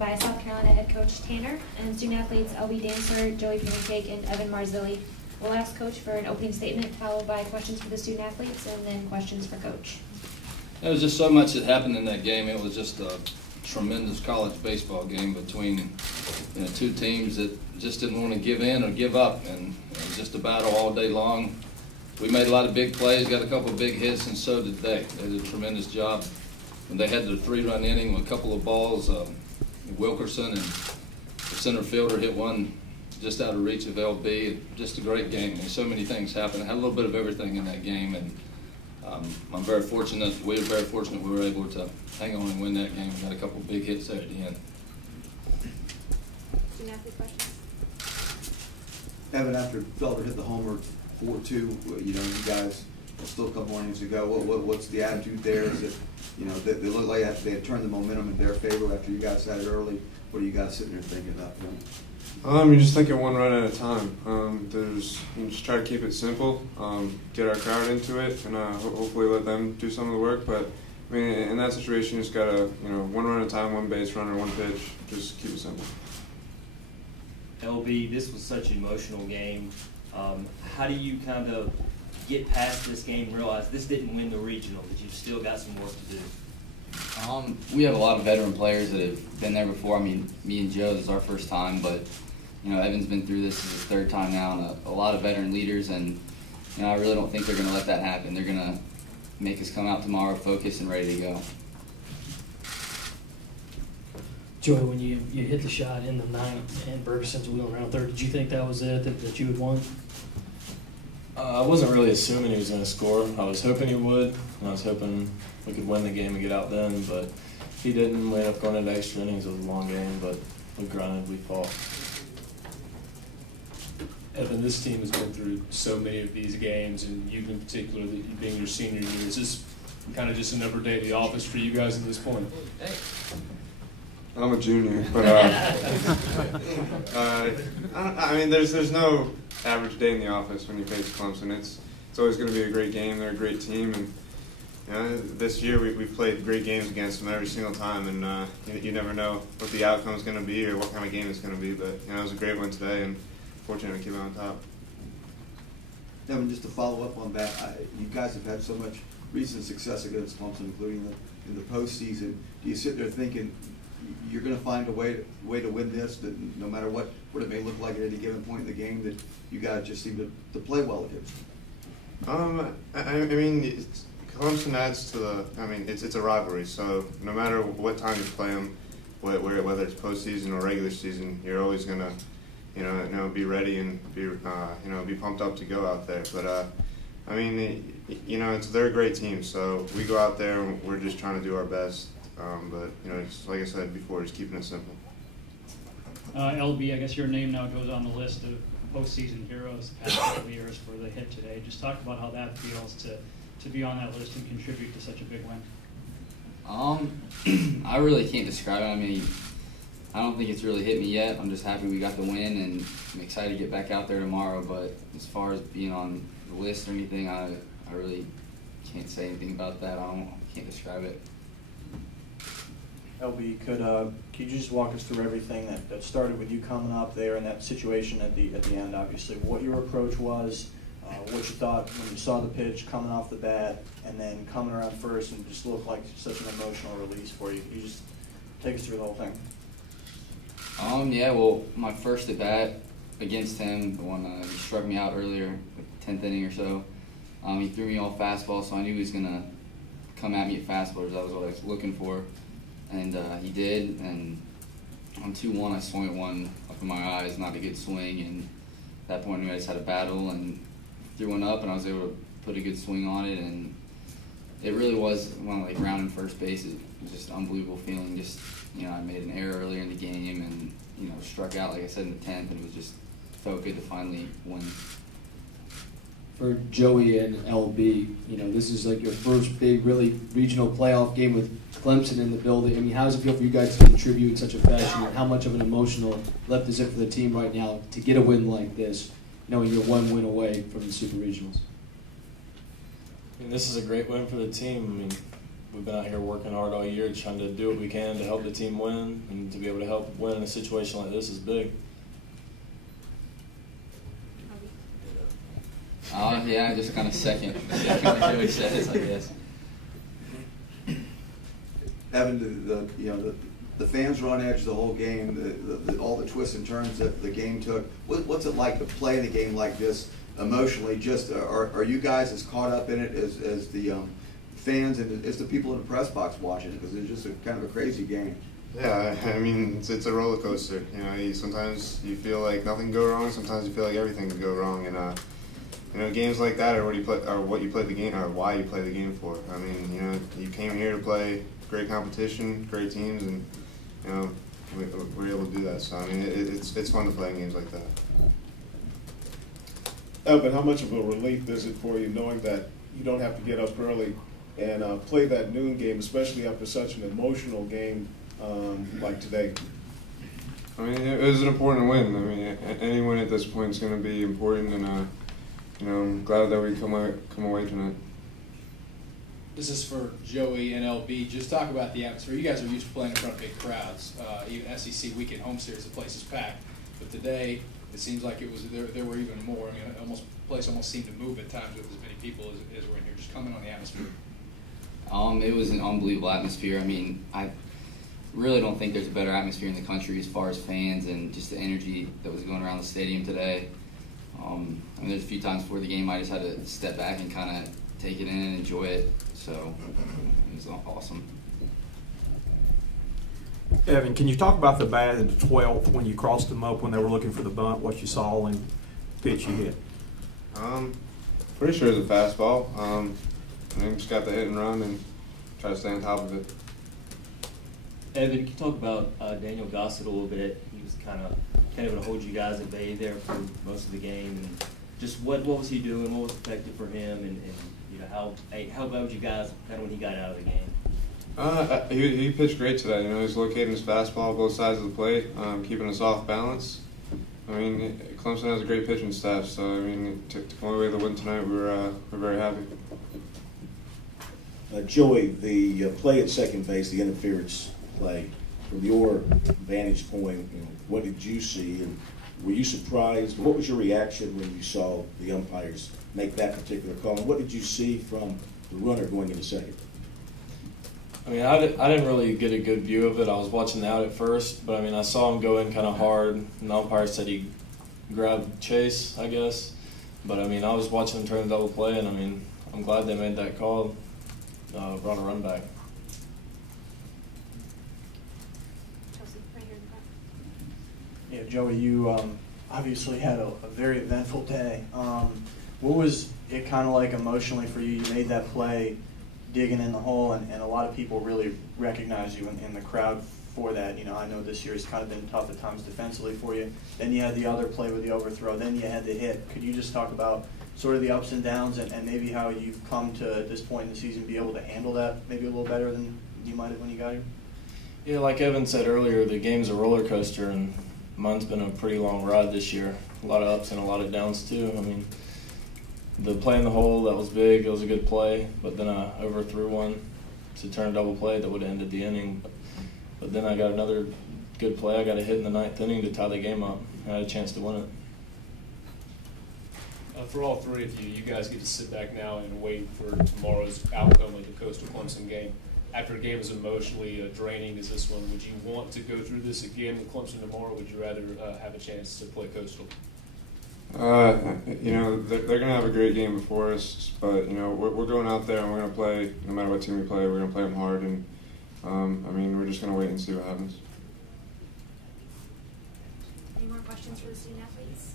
By South Carolina head coach Tanner, and student athletes LB Dancer, Joey Pancake, and Evan Marzilli. We'll ask coach for an opening statement, followed by questions for the student athletes, and then questions for coach. There was just so much that happened in that game. It was just a tremendous college baseball game between two teams that just didn't want to give in or give up, and it was just a battle all day long. We made a lot of big plays, got a couple of big hits, and so did they. They did a tremendous job. When they had their 3-run inning with a couple of balls, Wilkerson and the center fielder hit one just out of reach of LB. Just a great game. And so many things happened. I had a little bit of everything in that game, and I'm very fortunate. We were very fortunate we were able to hang on and win that game. We got a couple of big hits there at the end. Student athlete questions? Evan, after Felder hit the homer 4-2, you guys still a couple innings to go. What's the attitude there? Is it, they look like they had turned the momentum in their favor after you guys had it early? What are you guys sitting there thinking at that point? You're just thinking one run at a time. You just try to keep it simple, get our crowd into it, and hopefully let them do some of the work. But I mean, in that situation, you just gotta, one run at a time, one base runner, one pitch. Just keep it simple. LB, this was such an emotional game. How do you kind of get past this game and realize this didn't win the regional, but you've still got some work to do? We have a lot of veteran players that have been there before. I mean, me and Joe, this is our first time, but Evan's been through this his third time now, and a lot of veteran leaders, and I really don't think they're going to let that happen. They're going to make us come out tomorrow focused and ready to go. Joey, when you hit the shot in the ninth and Bergeson's wheeling around third, did you think that was it, that you had won? I wasn't really assuming he was going to score. I was hoping he would, and I was hoping we could win the game and get out then, but he didn't. We ended up going into extra innings. It was a long game, but we grinded, we fought. Evan, this team has been through so many of these games, and you in particular, being your senior year, is this kind of just another day at the office for you guys at this point? I'm a junior, but I mean, there's no average day in the office when you face Clemson. It's always going to be a great game. They're a great team, and this year we've played great games against them every single time, and you never know what the outcome is going to be or what kind of game it's going to be. But it was a great one today, and fortunate to keep it on top. Evan, just to follow up on that, you guys have had so much recent success against Clemson, including in the postseason. Do you sit there thinking you're going to find a way to win this, that no matter what it may look like at any given point in the game, that you guys just seem to play well against? I mean, Clemson adds to the. I mean, it's a rivalry. So no matter what time you play them, whether it's postseason or regular season, you're always going to, be ready and be pumped up to go out there. But I mean, they're a great team. So we go out there and we're just trying to do our best. But just like I said before, just keeping it simple. LB, I guess your name now goes on the list of postseason heroes the past couple of years for the hit today. Just talk about how that feels to be on that list and contribute to such a big win. I really can't describe it. I mean, I don't think it's really hit me yet. I'm just happy we got the win, and I'm excited to get back out there tomorrow. But as far as being on the list or anything, I really can't say anything about that. I can't describe it. LB, could you just walk us through everything that started with you coming up there in that situation at the end, obviously, what your approach was, what you thought when you saw the pitch coming off the bat, and then coming around first and just looked like such an emotional release for you. Could you just take us through the whole thing? Yeah, well, my first at bat against him, the one he struck me out earlier, the 10th inning or so, he threw me all fastball, so I knew he was going to come at me at fastballs. That was what I was looking for. And he did, and on 2-1, I swung at one up in my eyes, not a good swing, and at that point I just had a battle and threw one up, and I was able to put a good swing on it, and it really was one like rounding first base. It was just an unbelievable feeling. Just, I made an error earlier in the game and, struck out, like I said, in the 10th, and it was just felt good to finally win. For Joey and LB, this is like your first big, really regional playoff game with Clemson in the building. I mean, how does it feel for you guys to contribute in such a fashion? And how much of an emotional lift is it for the team right now to get a win like this, knowing you're one win away from the Super Regionals? I mean, this is a great win for the team. I mean, we've been out here working hard all year, trying to do what we can to help the team win, and to be able to help win in a situation like this is big. Yeah, just kind of second what Joey says, I guess. Evan, the fans were on edge the whole game. All the twists and turns that the game took. What's it like to play in a game like this emotionally? Just are you guys as caught up in it as the fans and as the people in the press box watching it? Because it's just kind of a crazy game. Yeah, I mean, it's a roller coaster. You know, sometimes you feel like nothing can go wrong. Sometimes you feel like everything can go wrong. And games like that are what you play the game, or why you play the game for. I mean, you came here to play great competition, great teams, and we're able to do that. So I mean, it's fun to play in games like that. Evan, how much of a relief is it for you knowing that you don't have to get up early and play that noon game, especially after such an emotional game like today? I mean, it was an important win. I mean, any win at this point is going to be important, and I'm glad that we come away tonight. This is for Joey and LB. Just talk about the atmosphere. You guys are used to playing in front of big crowds. Even SEC weekend home series, the place is packed. But today, it seems like it was there were even more. I mean, the place almost seemed to move at times with as many people as were in here. Just comment on the atmosphere. It was an unbelievable atmosphere. I mean, I really don't think there's a better atmosphere in the country as far as fans and just the energy that was going around the stadium today. I mean, there's a few times before the game I just had to step back and kind of take it in and enjoy it. So it was awesome. Evan, can you talk about the bat in the 12th when you crossed them up when they were looking for the bunt, what you saw and pitch you hit? Pretty sure it was a fastball. I just got the hit and run and try to stay on top of it. Evan, can you talk about Daniel Gossett a little bit? He was kind of able to hold you guys at bay there for most of the game, and just what was he doing? What was effective for him, and how about you guys kind of when he got out of the game? He pitched great today. He's locating his fastball both sides of the plate, keeping us off balance. I mean, Clemson has a great pitching staff, so I mean, to come away with the win tonight, we're very happy. Joey, the play at second base, the interference play, from your vantage point, what did you see, and were you surprised? What was your reaction when you saw the umpires make that particular call, and what did you see from the runner going into second? I mean, I didn't really get a good view of it. I was watching the out at first, but I mean, I saw him go in kind of hard, and the umpire said he grabbed Chase, I guess. But I mean, I was watching him turn double play, and I mean, I'm glad they made that call, brought a run back. Yeah, Joey, you obviously had a very eventful day. What was it kind of like emotionally for you? You made that play, digging in the hole, and a lot of people really recognize you in the crowd for that. I know this year has kind of been tough at times defensively for you. Then you had the other play with the overthrow. Then you had the hit. Could you just talk about sort of the ups and downs and maybe how you've come to this point in the season be able to handle that maybe a little better than you might have when you got here? Yeah, like Evan said earlier, the game's a roller coaster, and mine's been a pretty long ride this year. A lot of ups and a lot of downs too. I mean, the play in the hole, that was big. It was a good play, but then I overthrew one to turn double play that would have ended the inning. But then I got another good play. I got a hit in the 9th inning to tie the game up. I had a chance to win it. For all three of you, you guys get to sit back now and wait for tomorrow's outcome of the Coastal Clemson game. After a game as emotionally draining as this one, would you want to go through this again with Clemson tomorrow, or would you rather have a chance to play Coastal? They're going to have a great game before us, but, we're going out there and we're going to play, no matter what team we play, we're going to play them hard, and, we're just going to wait and see what happens. Any more questions for the student athletes?